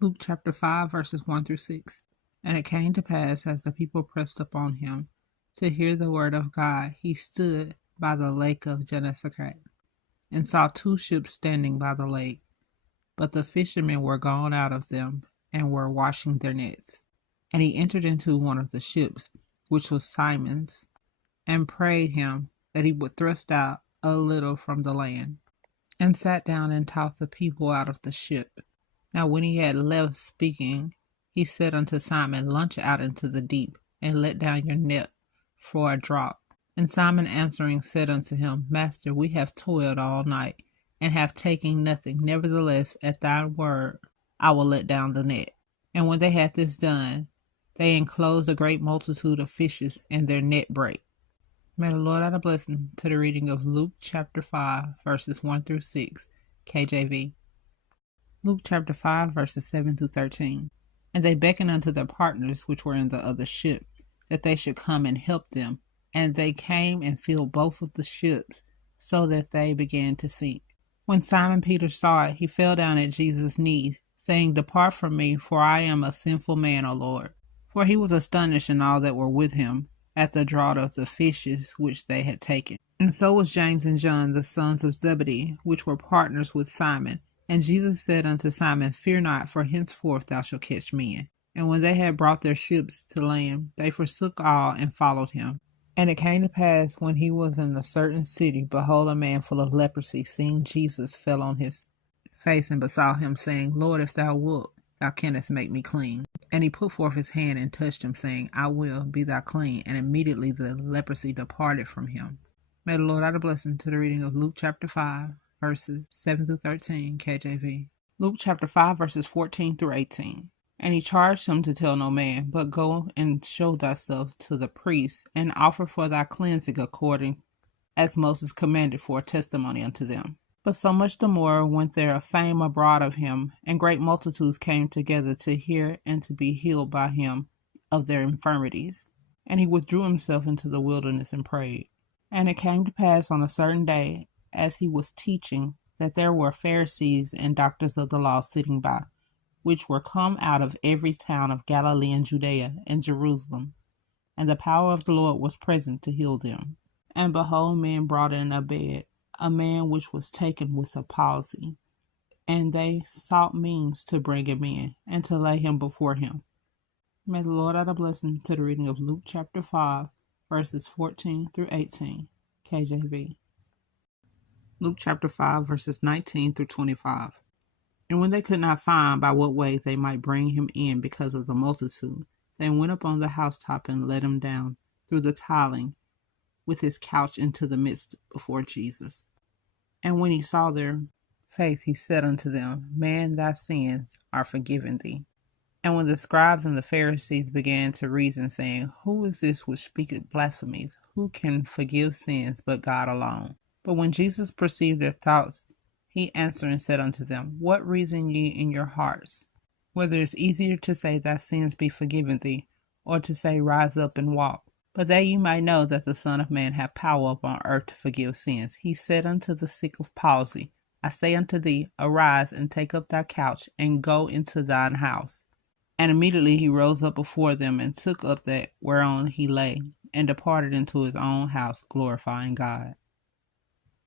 Luke chapter 5, verses 1 through 6. And it came to pass, as the people pressed upon him to hear the word of God, he stood by the lake of Gennesaret, and saw two ships standing by the lake. But the fishermen were gone out of them, and were washing their nets. And he entered into one of the ships, which was Simon's, and prayed him that he would thrust out a little from the land, and sat down and taught the people out of the ship. Now when he had left speaking, he said unto Simon, Launch out into the deep, and let down your net for a draught. And Simon answering said unto him, Master, we have toiled all night, and have taken nothing. Nevertheless, at thy word I will let down the net. And when they had this done, they enclosed a great multitude of fishes, and their net brake. May the Lord add a blessing to the reading of Luke chapter 5, verses 1 through 6, KJV. Luke chapter 5, verses 7 through 13. And they beckoned unto their partners which were in the other ship, that they should come and help them. And they came and filled both of the ships, so that they began to sink. When Simon Peter saw it, he fell down at Jesus' knees, saying, Depart from me, for I am a sinful man, O Lord. For he was astonished, and all that were with him, at the draught of the fishes which they had taken. And so was James and John, the sons of Zebedee, which were partners with Simon. And Jesus said unto Simon, Fear not, for henceforth thou shalt catch men. And when they had brought their ships to land, they forsook all and followed him. And it came to pass, when he was in a certain city, behold, a man full of leprosy, seeing Jesus, fell on his face and besought him, saying, Lord, if thou wilt, thou canst make me clean. And he put forth his hand and touched him, saying, I will, be thou clean. And immediately the leprosy departed from him. May the Lord add a blessing to the reading of Luke chapter 5, verses 7 through 13, KJV. Luke chapter 5, verses 14 through 18. And he charged him to tell no man, but go and show thyself to the priest, and offer for thy cleansing according as Moses commanded, for a testimony unto them. But so much the more went there a fame abroad of him, and great multitudes came together to hear and to be healed by him of their infirmities. And he withdrew himself into the wilderness and prayed. And it came to pass on a certain day, as he was teaching, that there were Pharisees and doctors of the law sitting by, which were come out of every town of Galilee and Judea and Jerusalem. And the power of the Lord was present to heal them. And behold, men brought in a bed a man which was taken with a palsy. And they sought means to bring him in, and to lay him before him. May the Lord add a blessing to the reading of Luke chapter 5, verses 14 through 18, KJV. Luke chapter 5, verses 19 through 25. And when they could not find by what way they might bring him in because of the multitude, they went up on the housetop and let him down through the tiling with his couch into the midst before Jesus. And when he saw their faith, he said unto them, Man, thy sins are forgiven thee. And when the scribes and the Pharisees began to reason, saying, Who is this which speaketh blasphemies? Who can forgive sins but God alone? But when Jesus perceived their thoughts, he answered and said unto them, What reason ye in your hearts? Whether it is easier to say, Thy sins be forgiven thee, or to say, Rise up and walk. But that ye might know that the Son of Man hath power upon earth to forgive sins, he said unto the sick of palsy, I say unto thee, Arise, and take up thy couch, and go into thine house. And immediately he rose up before them, and took up that whereon he lay, and departed into his own house, glorifying God.